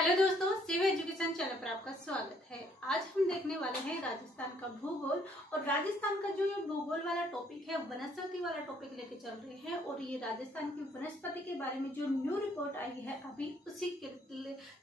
Hello दोस्तों, Shiv education channel पर आपका स्वागत है। आज हम देखने वाले हैं राजस्थान का भूगोल। और राजस्थान का जो ये भूगोल वाला टॉपिक है, वनस्पति वाला टॉपिक लेके चल रहे हैं। और ये राजस्थान की वनस्पति के बारे में जो न्यू रिपोर्ट आई है अभी उसी के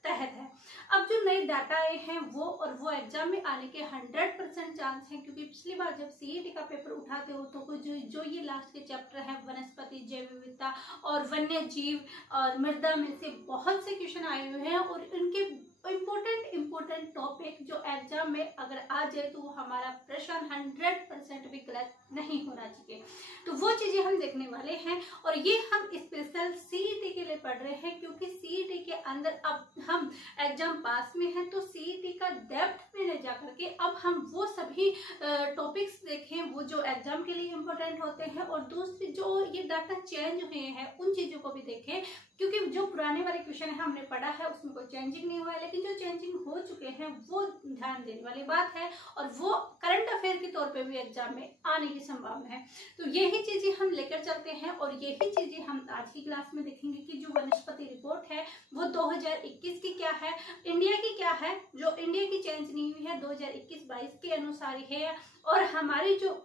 तहत है। अब जो नए डाटा आए हैं वो एग्जाम में आने के 100% चांस है, क्योंकि पिछली बार जब सीईटी का पेपर उठाते हो तो जो ये लास्ट के चैप्टर है वनस्पति, जैव विविधता और वन्य जीव और मृदा में से बहुत से क्वेश्चन आए हुए हैं। और इनके इम्पोर्टेंट टॉपिक जो एग्जाम में अगर आ जाए तो वो हमारा प्रश्न 100% भी गलत नहीं होना चाहिए। तो वो चीजें हम देखने वाले हैं। और ये हम स्पेशल सीईटी के लिए पढ़ रहे हैं, क्योंकि सीईटी के अंदर अब हम एग्जाम पास में हैं, तो सीईटी का डेप्थ में न जाकर के अब हम वो सभी टॉपिक्स देखें वो जो एग्जाम के लिए इम्पोर्टेंट होते हैं। और दूसरी जो ये डाटा चेंज हुए हैं उन चीजों को भी देखें, क्योंकि जो पुराने वाले क्वेश्चन है हमने पढ़ा है उसमें कोई चेंजिंग नहीं हुआ है, लेकिन जो चेंजिंग हो चुके हैं वो ध्यान देने वाली बात है। और वो करंट अफेयर के तौर पे भी एग्जाम में आने की संभावना है। तो यही चीजें हम लेकर चलते हैं और यही चीजें हम आज की क्लास में देखेंगे कि जो वनस्पति रिपोर्ट है वो 2021 की क्या है, इंडिया की क्या है, जो इंडिया की चेंज नहीं हुई है 2021-22 के अनुसार ही है। और हमारी जो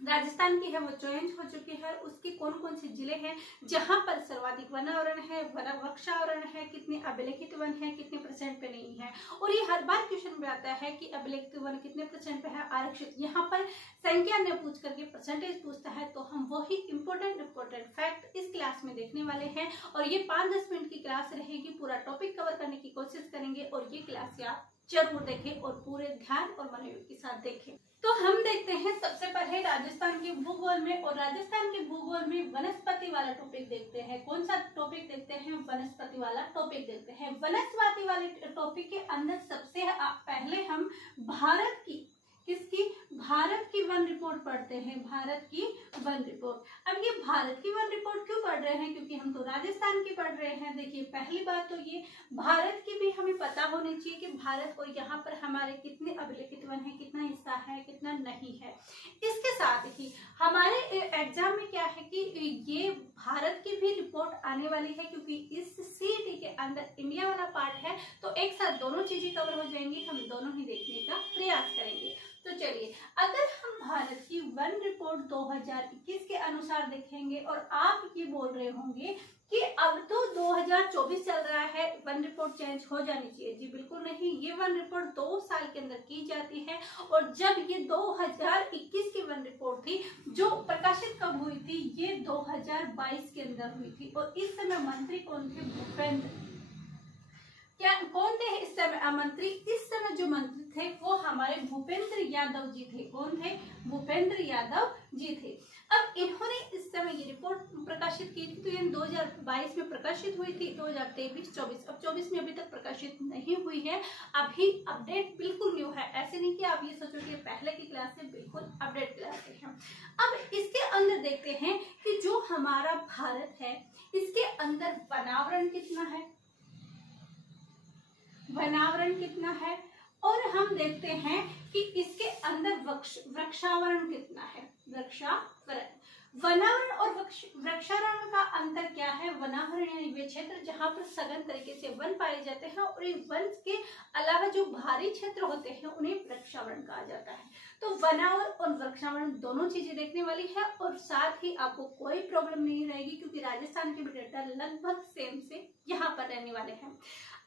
राजस्थान की है वो चेंज हो चुकी है, उसके कौन कौन से जिले हैं जहां पर सर्वाधिक वनावरण है, वृक्षावरण है, कितने अभिलेखित वन है, कितने परसेंट पे नहीं है। और ये हर बार क्वेश्चन में आता है कि अभिलेखित वन कितने परसेंट पे है, आरक्षित। यहाँ पर संख्या ने पूछ करके परसेंटेज पूछता है, तो हम वही इम्पोर्टेंट फैक्ट इस क्लास में देखने वाले हैं। और ये 5-10 मिनट की क्लास रहेगी, पूरा टॉपिक कवर करने की कोशिश करेंगे। और ये क्लास आप जरूर देखें और पूरे ध्यान और मनोयोग के साथ देखें। तो हम देखते हैं सबसे पहले राजस्थान के भूगोल में। और राजस्थान के भूगोल में वनस्पति वाला टॉपिक देखते हैं। कौन सा टॉपिक देखते हैं? वनस्पति वाला टॉपिक देखते हैं। वनस्पति वाले टॉपिक के अंदर सबसे पहले हम भारत की वन रिपोर्ट पढ़ते हैं। भारत की वन रिपोर्ट। अब ये भारत की वन रिपोर्ट क्यों पढ़ रहे हैं? क्योंकि हम तो राजस्थान की पढ़ रहे हैं। देखिए, पहली बात तो ये भारत की भी हमें पता होनी चाहिए कि भारत और यहाँ पर हमारे कितने अभिलेखित वन है, कितना हिस्सा है, कितना नहीं है। इसके साथ ही हमारे एग्जाम में क्या है कि ये भारत की भी रिपोर्ट आने वाली है, क्योंकि इस सीईटी के अंदर इंडिया वाला पार्ट है। तो एक साथ दोनों चीजें कवर हो जाएंगी, हम दोनों ही देखने का प्रयास करेंगे। तो चलिए, अगर हम भारत की वन रिपोर्ट 2021 के अनुसार देखेंगे, और आप ये बोल रहे होंगे कि अब तो 2024 चल रहा है, वन रिपोर्ट चेंज हो जानी चाहिए। जी बिल्कुल नहीं, ये वन रिपोर्ट 2 साल के अंदर की जाती है। और जब ये 2021 की वन रिपोर्ट थी जो प्रकाशित कब हुई थी? ये 2022 के अंदर हुई थी। और इस समय मंत्री कौन थे? भूपेंद्र। कौन थे इस समय मंत्री? इस समय जो मंत्री थे वो हमारे भूपेंद्र यादव जी थे। कौन थे? भूपेंद्र यादव जी थे। अब इन्होंने इस समय ये रिपोर्ट प्रकाशित की थी, तो ये 2022 में प्रकाशित हुई थी। 2023-24, अब 24 में अभी तक प्रकाशित नहीं हुई है। अभी अपडेट बिल्कुल न्यू है। ऐसे नहीं कि आप ये सोचो कि पहले की क्लास से बिल्कुल अपडेट क्लास से है। अब इसके अंदर देखते हैं कि जो हमारा भारत है इसके अंदर वनावरण कितना है, वनावरण कितना है। और हम देखते हैं कि इसके अंदर वृक्षावरण कितना है, वृक्षावरण। वनावरण और वृक्षावरण का अंतर क्या है? वनावरण यानी वे क्षेत्र जहां पर सघन तरीके से वन पाए जाते हैं, और वन के अलावा जो भारी क्षेत्र होते हैं उन्हें वृक्षावरण कहा जाता है। तो वनावरण और वृक्षावरण दोनों चीजें देखने वाली है। और साथ ही आपको कोई प्रॉब्लम नहीं रहेगी, क्योंकि राजस्थान के भी डेटा लगभग सेम से यहाँ पर रहने वाले हैं।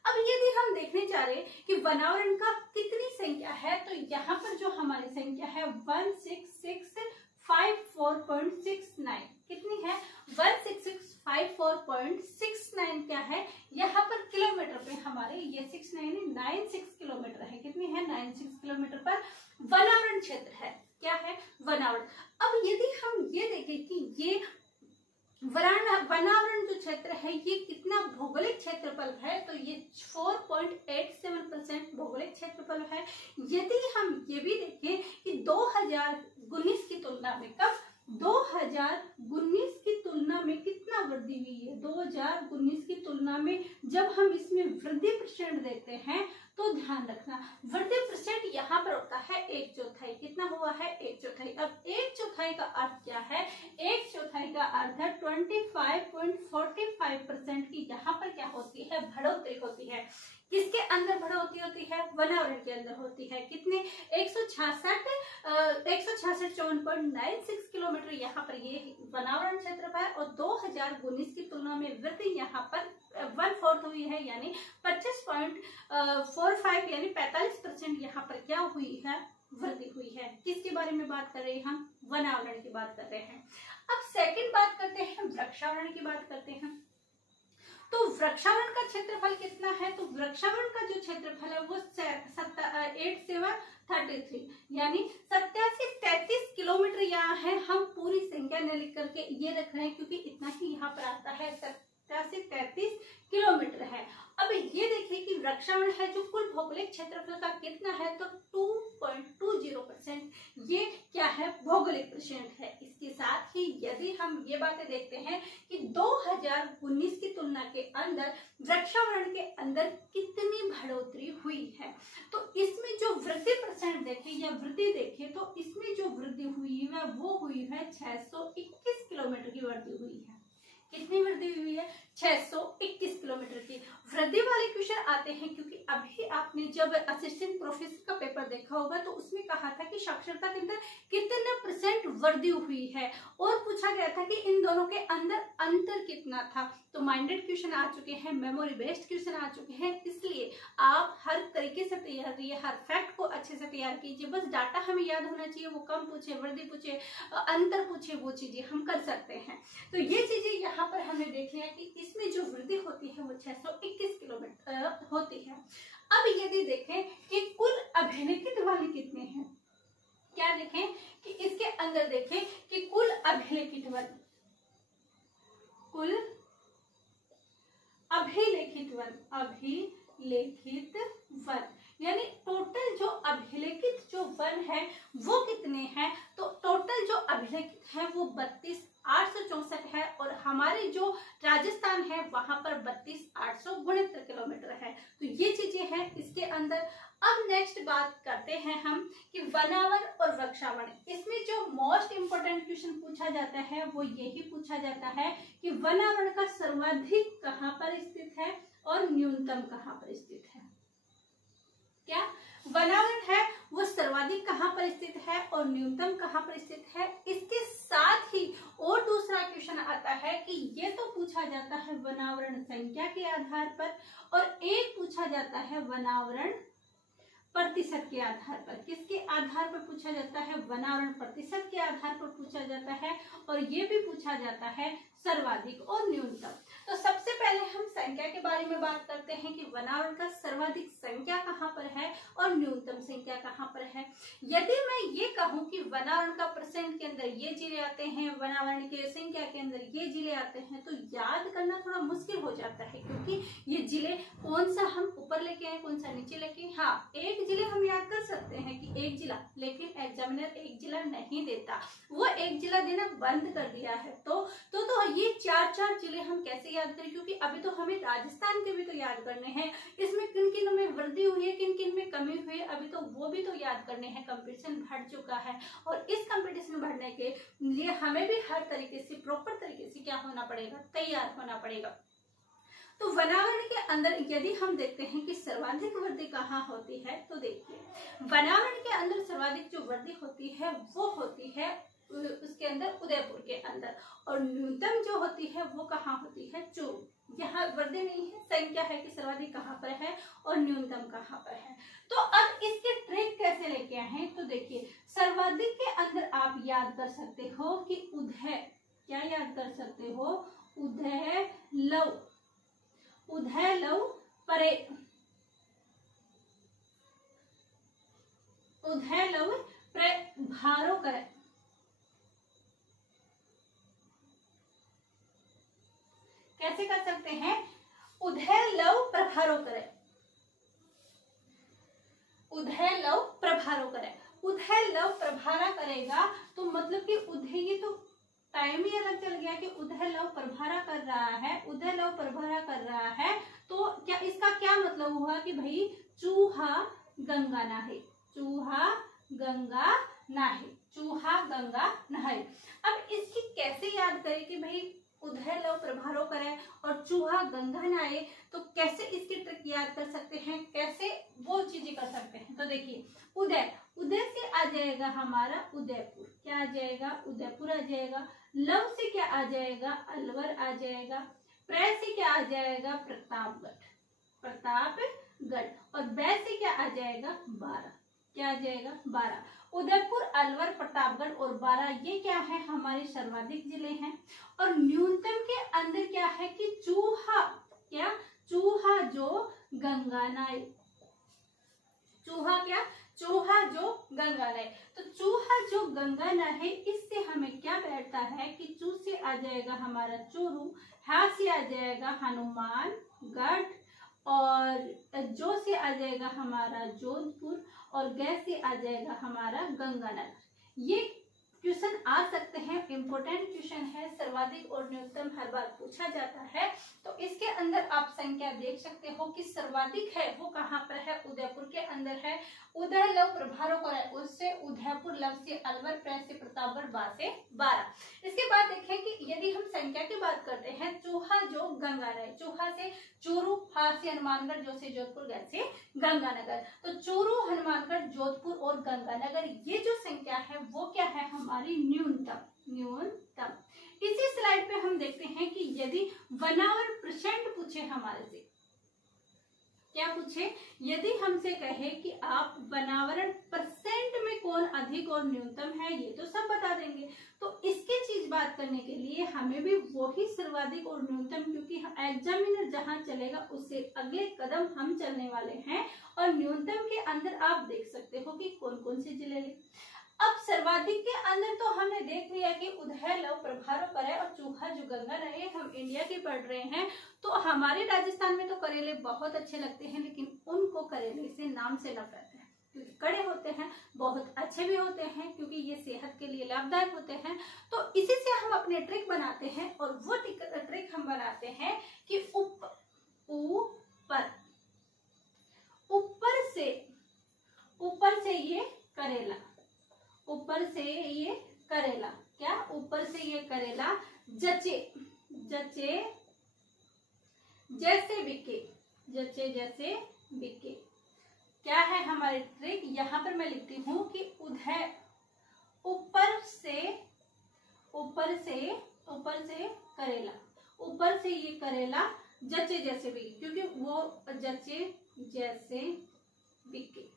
अब यदि हम देखने जा रहे कि वनावरण का कितनी संख्या है, तो यहाँ पर जो हमारी संख्या है 16654.69 कितनी है? 16654.69 क्या है? यहाँ पर किलोमीटर पे हमारे ये 96 किलोमीटर है। कितनी है? 96 किलोमीटर पर वनावरण क्षेत्र है। क्या है? वनावरण। अब यदि हम ये देखें कि ये वनावरण जो क्षेत्र है ये कितना भौगोलिक क्षेत्रफल है, तो ये 4.87% भौगोलिक क्षेत्रफल है। यदि हम ये भी देखें कि 2019 की तुलना में, कब? 2019 की तुलना में कितना वृद्धि हुई है? 2019 की तुलना में जब हम इसमें वृद्धि परसेंट देखते हैं तो ध्यान रखना, वृद्धि परसेंट यहाँ पर होता है 1/4। कितना हुआ है? 1/4। अब 1/4 का अर्थ क्या है? 1/4 का अर्थ है 25.45% की यहाँ पर क्या होती है? बढ़ोतरी होती है। किसके अंदर बढ़ोतरी होती है? वनावरण के अंदर होती है। कितने? 166.96 किलोमीटर यहाँ पर ये वनावरण क्षेत्रफल है और 2019 की तुलना में वृद्धि यहाँ पर 1/4 हुई है, यानी 25.45 यानी 45% यहाँ पर क्या हुई है? वृद्धि हुई है। किसके बारे में बात कर रहे हैं हम? वनावरण की बात कर रहे हैं। अब सेकंड बात करते हैं, वृक्षावरण की बात करते हैं। तो वृक्षावरण का क्षेत्रफल कितना है? तो वृक्षावरण का जो क्षेत्रफल है वो 8733 यानी 8733 किलोमीटर यहाँ है। हम पूरी संख्या न लिख करके ये रख रहे हैं क्योंकि इतना ही यहाँ पर आता है, 8733 किलोमीटर है। अब ये देखिए कि वृक्षावरण है जो कुल भौगोलिक क्षेत्रफल का कितना है? तो 2.20%। ये क्या है? भौगोलिक परसेंट है। इसके साथ ही यदि हम ये बातें देखते हैं कि 2019 की तुलना के अंदर वृक्षावरण के अंदर कितनी बढ़ोतरी हुई है, तो इसमें जो वृद्धि परसेंट देखें या वृद्धि देखें तो इसमें जो वृद्धि हुई है वो हुई है 621 किलोमीटर की वृद्धि हुई है। कितनी वृद्धि हुई है? 621 किलोमीटर की। वृद्धि वाले क्वेश्चन आते हैं क्योंकि अभी आपने जब असिस्टेंट प्रोफेसर का पेपर देखा होगा तो उसमें कहा था कि साक्षरता के अंदर कितने % वृद्धि हुई है और पूछा गया था कि इन दोनों के अंदर अंतर कितना था। तो माइंडेड क्वेश्चन आ चुके हैं, मेमोरी बेस्ड क्वेश्चन आ चुके हैं, इसलिए आप हर तरीके से तैयार करिए, हर फैक्ट को अच्छे से तैयार कीजिए। बस डाटा हमें याद होना चाहिए, वो कम पूछे, वृद्धि पूछे, अंतर पूछे, वो चीजें हम कर सकते हैं। तो ये चीजें यहाँ पर हमने देख लिया कि इसमें जो वृद्धि होती है वो 621 किलोमीटर होती है। अब यदि देखें कि कुल अभिलेखित वन कितने हैं, क्या देखें कि इसके अंदर देखें कि कुल अभिलेखित वन, कुल अभिलेखित वन यानी टोटल जो अभिलेखित जो वन है वो कितने हैं? तो टोटल जो अभिलेखित है वो 32,864 है और हमारे जो राजस्थान है वहां पर 32,869 किलोमीटर है। तो ये चीजें हैं इसके अंदर। अब नेक्स्ट बात करते हैं हम कि वनावरण और वृक्षावरण। इसमें जो मोस्ट इंपोर्टेंट क्वेश्चन पूछा जाता है वो यही पूछा जाता है कि वनावरण का सर्वाधिक कहाँ पर स्थित है और न्यूनतम कहाँ पर स्थित है। क्या वनावरण है वो सर्वाधिक कहाँ पर स्थित है और न्यूनतम कहाँ पर स्थित है। इसके साथ ही और दूसरा क्वेश्चन आता है कि ये तो पूछा जाता है वनावरण संख्या के आधार पर और एक पूछा जाता है वनावरण प्रतिशत के आधार पर। किसके आधार पर पूछा जाता है? वनावरण प्रतिशत के आधार पर पूछा जाता है और ये भी पूछा जाता है सर्वाधिक और न्यूनतम। तो सबसे पहले हम संख्या के बारे में बात करते हैं कि वनावरण का सर्वाधिक संख्या कहाँ पर है और न्यूनतम संख्या कहाँ पर है। यदि मैं ये कहूँ कि वनावरण का परसेंट के अंदर ये जिले आते हैं, वनावरण के संख्या के अंदर ये जिले आते हैं, तो याद करना थोड़ा मुश्किल हो जाता है क्योंकि ये जिले कौन सा हम ऊपर लेके आए, कौन सा नीचे लेके। हाँ, एक जिले हम याद कर सकते हैं कि एक जिला, लेकिन एग्जामिनर एक जिला नहीं देता, वो एक जिला देना बंद कर दिया है। तो ये 4 जिले हम कैसे याद करें, क्योंकि अभी तो हमें राजस्थान के भी तो याद करने हैं, इसमें किन किन में वृद्धि हुई है, किन किन में कमी हुई है, अभी तो वो भी तो याद करने हैं। कंपटीशन बढ़ चुका है और इस कंपटीशन बढ़ने के लिए हमें भी हर तरीके से प्रॉपर तरीके से क्या होना पड़ेगा? तैयार होना पड़ेगा। तो वनावरण के अंदर यदि हम देखते हैं कि सर्वाधिक वृद्धि कहाँ होती है, तो देखिए वनावरण के अंदर सर्वाधिक जो वृद्धि होती है वो होती है उसके अंदर उदयपुर के अंदर, और न्यूनतम जो होती है वो कहाँ होती है? चूरू। यहाँ वृद्धि नहीं है, संख्या है कि सर्वाधिक कहाँ पर है और न्यूनतम कहाँ पर है। तो अब इसके ट्रिक कैसे लेके आए हैं, तो देखिए सर्वाधिक के अंदर आप याद कर सकते हो कि उदय, क्या याद कर सकते हो? उदय लव परे, उदय लव प्रभारो करे। कैसे कर सकते हैं? उदय लव प्रभारो करे, उदय लव प्रभारो करे। उदय लव प्रभारा करेगा तो मतलब कि उदय, ये तो टाइम ही अलग चल गया कि उदय लव प्रभारा कर रहा है, उदय लव प्रभारा कर रहा है, तो क्या इसका क्या मतलब हुआ कि भाई चूहा गंगा नहाए, चूहा गंगा नहाए, चूहा गंगा नहाए। अब इसकी कैसे याद करें कि भाई उधय लव प्रभारो करे और चूहा गंगा नहाए, तो कैसे इसकी ट्रिक याद कर सकते हैं, कैसे वो चीजें कर सकते हैं। तो देखिए उदय, उदय से आ जाएगा हमारा उदयपुर, क्या आ जाएगा, उदयपुर आ जाएगा। लव से क्या आ जाएगा, अलवर आ जाएगा। प्र से क्या आ जाएगा, प्रतापगढ़, प्रतापगढ़। और बै से क्या आ जाएगा, बारा, क्या आ जाएगा, बारा। उदयपुर, अलवर, प्रतापगढ़ और बारा, ये क्या है, हमारे सर्वाधिक जिले हैं। और न्यूनतम के अंदर क्या है कि चूहा, क्या, चूहा जो गंगा नहाए, चूहा क्या, चूहा जो गंगा नहाए। तो चूहा जो गंगा नहाए, इससे हमें क्या बैठता है कि चू से आ जाएगा हमारा चोरू, हा से आ जाएगा हनुमानगढ़, और जो से आ जाएगा हमारा जोधपुर, और गै से आ जाएगा हमारा गंगानगर। ये क्वेश्चन आ सकते हैं, इंपॉर्टेंट क्वेश्चन है, सर्वाधिक और न्यूनतम हर बार पूछा जाता है। तो इसके अंदर आप संख्या देख सकते हो कि सर्वाधिक है वो कहाँ पर है, उदयपुर के अंदर है। उदय लव प्रभारो को है, उससे उदयपुर, लव से अलवर, प्र से प्रतापगढ़, बा से बारा। इसके बाद देखें कि यदि हम संख्या की बात करते हैं, चूहा जो गंगा नहाए, चूहा से चूरू, हा से हनुमानगढ़, जो से जोधपुर, गै से गंगानगर। तो चूरू, हनुमानगढ़, जोधपुर और गंगानगर, ये जो संख्या है वो क्या है, हमारी न्यूनतम, न्यूनतम। इसी स्लाइड पे हम देखते हैं कि यदि वनावर परसेंट पूछे हमारे से, क्या पूछे, यदि हमसे कहे कि आप वनावरण परसेंट में कौन अधिक और न्यूनतम है, ये तो सब बता देंगे। तो इसकी चीज बात करने के लिए हमें भी वही सर्वाधिक और न्यूनतम, क्योंकि एग्जामिनर जहां चलेगा उससे अगले कदम हम चलने वाले हैं। और न्यूनतम के अंदर आप देख सकते हो कि कौन कौन से जिले ले। अब सर्वाधिक के अंदर तो हमने देख लिया कि उदय लव प्रभारो करे और चूहा जो गंगा नहाए, हम इंडिया की पढ़ रहे हैं। तो हमारे राजस्थान में तो करेले बहुत अच्छे लगते हैं, लेकिन उनको करेले से नाम से नफरत है, क्योंकि कड़े होते हैं, बहुत अच्छे भी होते हैं, क्योंकि ये सेहत के लिए लाभदायक होते हैं। तो इसी से हम अपने ट्रिक बनाते हैं, और वो ट्रिक हम बनाते हैं कि ऊपर, ऊपर से ये करेला, ऊपर से ये करेला, क्या, ऊपर से ये करेला जचे, जचे जैसे बिके, जचे जैसे बिके। क्या है हमारी ट्रिक, यहाँ पर मैं लिखती हूँ कि उधय, ऊपर से करेला, ऊपर से ये करेला जचे जैसे बिके, क्योंकि वो जचे जैसे बिके।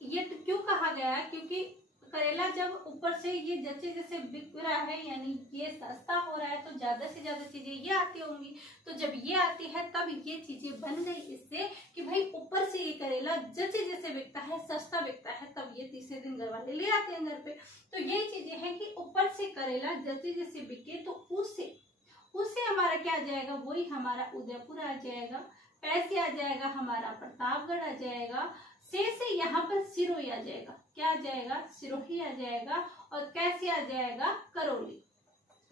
ये क्यों कहा गया है, क्योंकि करेला जब ऊपर से ये जैसे जैसे बिक रहा है, यानी ये सस्ता हो रहा है, तो ज्यादा से ज्यादा चीजें ये आती होंगी। तो जब ये आती है तब ये चीजें बन गई इससे कि भाई ऊपर से ये करेला जैसे जैसे बिकता है, सस्ता बिकता है, तब ये तीसरे दिन घर वाले ले आते हैं घर पे। तो यही चीजें हैं कि ऊपर से करेला जैसे जैसे बिके, तो उससे हमारा क्या आ जाएगा, वही हमारा उदयपुर आ जाएगा। पैसे आ जाएगा हमारा प्रतापगढ़ आ जाएगा। से यहाँ पर सिरोही आ जाएगा, क्या आ जाएगा, सिरोही आ जाएगा। और कैसे आ जाएगा, करौली,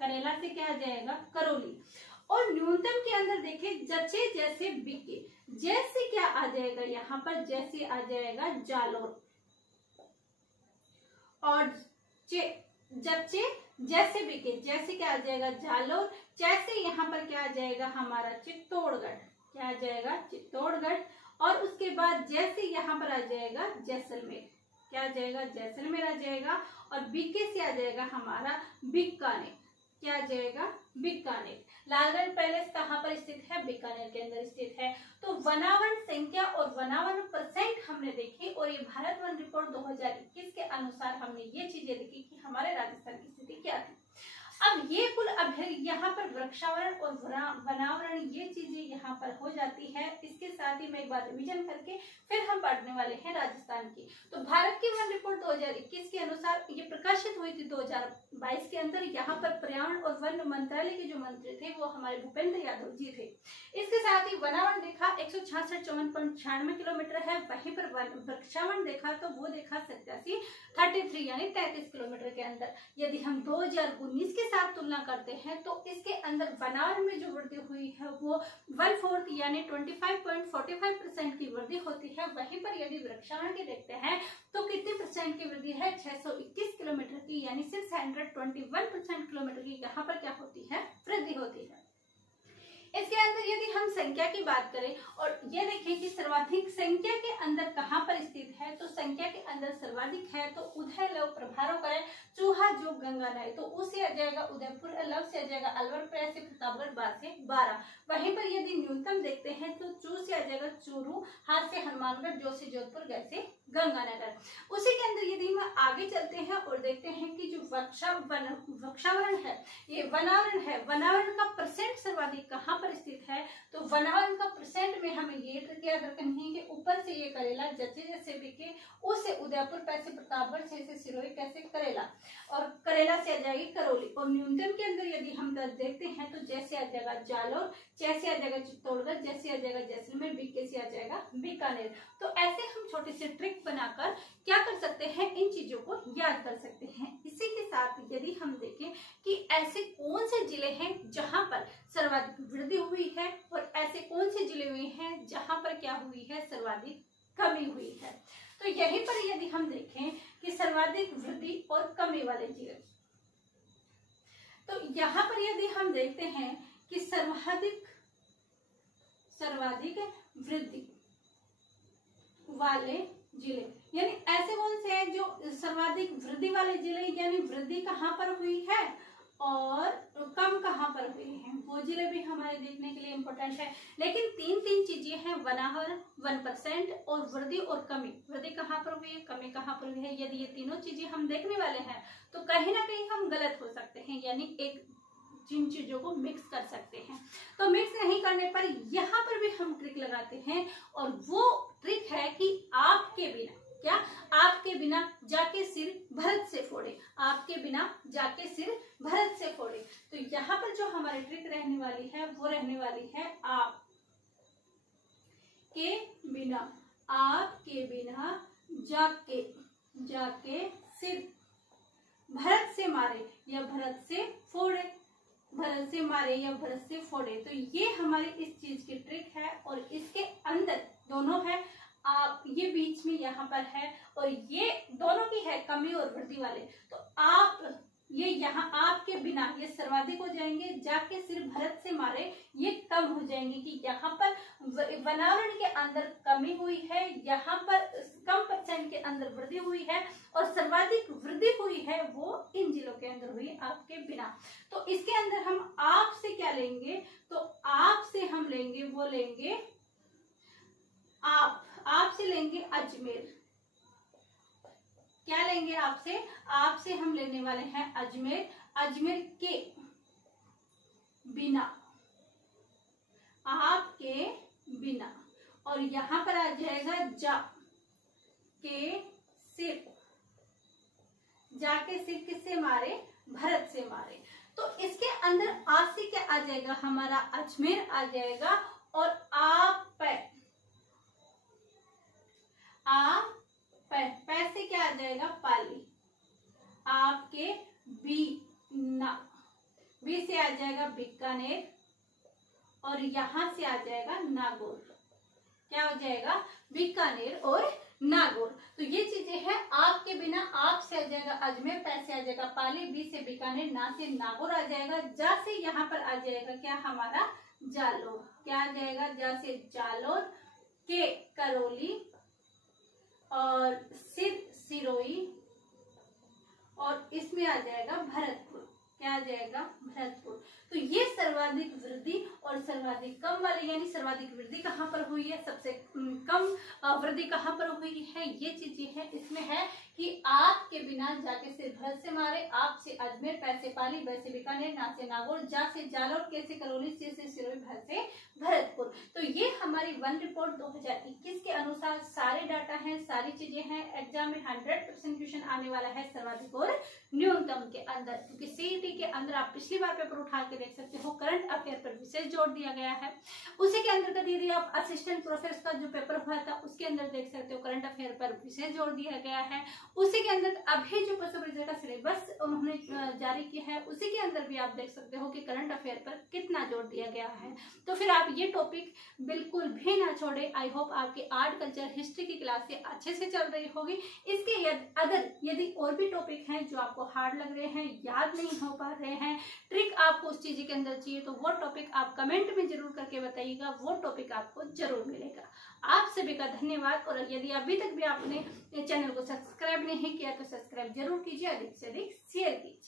करेला से क्या आ जाएगा, करौली। और न्यूनतम के अंदर देखें, जचे जैसे बिके, जैसे क्या आ जाएगा यहाँ पर, जैसे आ जाएगा जालोर। और जचे जैसे बिके, जैसे क्या आ जाएगा, जालोर। जैसे यहाँ पर क्या आ जाएगा हमारा चित्तौड़गढ़, क्या आ जाएगा, चित्तौड़गढ़। और उसके बाद जैसे यहाँ पर आ जाएगा जैसलमेर, क्या आ जाएगा, जैसलमेर आ जाएगा। और बीके से आ जाएगा हमारा बीकानेर, क्या आ जाएगा, बीकानेर। लालगंज पैलेस कहाँ पर स्थित है, बीकानेर के अंदर स्थित है। तो वनावन संख्या और वनावन परसेंट हमने देखी, और ये भारत वन रिपोर्ट 2021 के अनुसार हमने ये चीजें देखी कि हमारे राजस्थान की स्थिति क्या थी। अब ये कुल यहाँ पर वृक्षावरण और वनावरण, ये चीजें यहाँ पर हो जाती है। इसके साथ ही मैं एक बार रिवीजन करके फिर हम पढ़ने वाले हैं राजस्थान की। तो भारत की वन रिपोर्ट 2021 के अनुसार ये प्रकाशित हुई थी 2022 के अंदर। यहाँ पर पर्यावरण और वन मंत्रालय के जो मंत्री थे वो हमारे भूपेंद्र यादव जी थे। इसके साथ ही वनावरण देखा 166.94 किलोमीटर है। वहीं पर वृक्षावरण देखा तो वो देखा 33 यानी 33 किलोमीटर के अंदर। यदि हम 2019 के साथ तुलना करते हैं तो इसके अंदर वनावरण में जो वृद्धि हुई है वो 1/4 यानी 25.45 45% की वृद्धि होती है। वहीं पर यदि वृक्षारोपण की देखते हैं तो कितने परसेंट की वृद्धि है, 621 किलोमीटर की, यानी 621% किलोमीटर की यहाँ पर क्या होती है, वृद्धि होती है। इसके अंदर यदि हम संख्या की बात करें और ये देखें कि सर्वाधिक संख्या के अंदर कहाँ पर स्थित है, तो संख्या के अंदर सर्वाधिक है तो उदय लव प्रभारो करे चूहा जो गंगा नय, तो उससे आ जाएगा उदयपुर, लव से आ जाएगा अलवर, प्रयाग से प्रतापगढ़, बार से 12। वहीं पर यदि न्यूनतम देखते हैं तो चू से आ जाएगा चूरू, हाथ से हनुमानगढ़, जो से जोधपुर, गै से गंगानगर। उसी के अंदर यदि हम आगे चलते हैं और देखते हैं कि जो वृक्षावरण है, ये वनावरण है, वनावरण का परसेंट सर्वाधिक कहाँ पर स्थित है, तो वनावरण का परसेंट में हमें ये ट्रिक याद रखनी है कि ऊपर से ये करेला, जैसे जैसे बिके, उससे उदयपुर, पैसे प्रतापगढ़, से सिरोही, कैसे करेला, और करेला से आ जाएगी करौली। और न्यूनतम के अंदर यदि हम देखते हैं तो जैसे आ जाएगा जालौर, जैसे आ जाएगा चित्तौड़गढ़, जैसे आ जाएगा जैसलमेर, बीके से आ जाएगा बीकानेर। तो ऐसे हम छोटे से ट्रिक बनाकर क्या कर सकते हैं, इन चीजों को याद कर सकते हैं। इसी के साथ यदि हम देखें कि ऐसे कौन से जिले हैं जहां पर सर्वाधिक वृद्धि हुई है और ऐसे कौन से जिले हुए हैं जहां पर क्या हुई है, सर्वाधिक कमी हुई है। तो यहीं पर यदि हम देखें कि सर्वाधिक वृद्धि और कमी वाले जिले, तो यहाँ पर यदि हम देखते हैं कि सर्वाधिक वृद्धि वाले जिले, यानी ऐसे कौन से हैं जो सर्वाधिक वृद्धि वाले जिले, यानी वृद्धि कहाँ पर हुई है और कम कहाँ पर हुई है, वो जिले भी हमारे देखने के लिए इम्पोर्टेंट है। लेकिन तीन चीजें हैं, वनावरण, 1% और वृद्धि और कमी। वृद्धि कहाँ पर हुई है, कमी कहाँ पर हुई है, यदि ये तीनों चीजें हम देखने वाले हैं तो कहीं ना कहीं हम गलत हो सकते हैं, यानी एक जिन चीजों को मिक्स कर सकते हैं। तो मिक्स नहीं करने पर यहाँ पर भी हम ट्रिक लगाते हैं, और वो ट्रिक है कि आपके बिना, क्या आपके बिना जाके सिर भरत से फोड़े, आपके बिना जाके सिर भरत से फोड़े। तो यहाँ पर जो हमारी ट्रिक रहने वाली है वो रहने वाली है आप के बिना जाके सिर भरत से मारे या भरत से फोड़े, भरत से मारे या भरत से फोड़े। तो ये हमारी इस चीज की ट्रिक है, और इसके अंदर दोनों है, आप ये बीच में यहाँ पर है, और ये दोनों की है कमी और वृद्धि वाले। तो आप ये यहाँ आपके बिना ये सर्वाधिक हो जाएंगे, जाके सिर्फ भरत से मारे ये कम हो जाएंगे, कि यहाँ पर वनावरण के अंदर कमी हुई है, यहाँ पर कम परसेंट के अंदर वृद्धि हुई है, और सर्वाधिक वृद्धि हुई है वो इन जिलों के अंदर हुई आपके बिना। तो इसके अंदर हम आप से क्या लेंगे, तो आप से हम लेंगे, वो लेंगे आप से लेंगे अजमेर। क्या लेंगे आपसे, आपसे हम लेने वाले हैं अजमेर, अजमेर के बिना, आपके बिना, और यहाँ पर आ जाएगा जा के सिर, जाके सिर किससे मारे, भरत से मारे। तो इसके अंदर आज से क्या आ जाएगा, हमारा अजमेर आ जाएगा, और आप पैसे क्या आ जाएगा, पाली, आपके बिना, बी से आ जाएगा बीकानेर, और यहां से आ जाएगा नागौर। क्या हो जाएगा, बीकानेर और नागौर। तो ये चीजें हैं आपके बिना, आप से आ जाएगा अजमेर, पैसे आ जाएगा पाली, बी से बीकानेर, ना से नागौर आ जाएगा, जा से यहाँ पर आ जाएगा क्या हमारा जालोर। क्या आ जाएगा, जा से जालोर, के करौली, और सिरोही, और इसमें आ जाएगा भरतपुर। क्या आ जाएगा, भरतपुर। तो ये सर्वाधिक वृद्धि और सर्वाधिक कम वाले, यानी सर्वाधिक वृद्धि कहाँ पर हुई है, सबसे कम वृद्धि कहाँ पर हुई है, ये चीजें हैं। इसमें है कि आपके बिना जाके सिर भरत से मारे, आप से अजमेर, पैसे पाली, वैसे बीकानेर, ना से नागौर, जा से जालौर, के से करौली, से सिरोही, भर से भरतपुर। तो ये हमारी वन रिपोर्ट 2021 के अनुसार सारे डाटा हैं, सारी चीजें हैं। एग्जाम में 100% क्वेश्चन आने वाला है सर्वाधिक और न्यूनतम के अंदर, क्योंकि सीईटी के अंदर आप पिछली बार पेपर उठा के देख सकते हो, करंट अफेयर पर विशेष जोर दिया गया है। उसी के अंतर्गत यदि आप असिस्टेंट प्रोफेसर का जो पेपर हुआ था उसके उसके अंदर देख सकते हो करंट अफेयर पर विशेष जोर दिया गया है। उसी के अंदर अभी जो प्लस वन का सिलेबस उन्होंने जारी किया है उसी के अंदर भी आप देख सकते हो कि करंट अफेयर पर कितना जोर दिया गया है। तो फिर आप ये टॉपिक बिल्कुल भी ना छोड़े। आई होप आपकी आर्ट कल्चर हिस्ट्री की क्लास अच्छे से चल रही होगी। इसके अदर यदि और भी टॉपिक हैं जो आपको हार्ड लग रहे हैं, याद नहीं हो पा रहे हैं, ट्रिक आपको उस चीज के अंदर चाहिए, तो वो टॉपिक आप कमेंट में जरूर करके बताइएगा, वो टॉपिक आपको जरूर मिलेगा। आप सभी का धन्यवाद। और यदि अभी तक भी आपने चैनल को सब्सक्राइब नहीं किया तो सब्सक्राइब जरूर कीजिए, अधिक से अधिक शेयर कीजिए।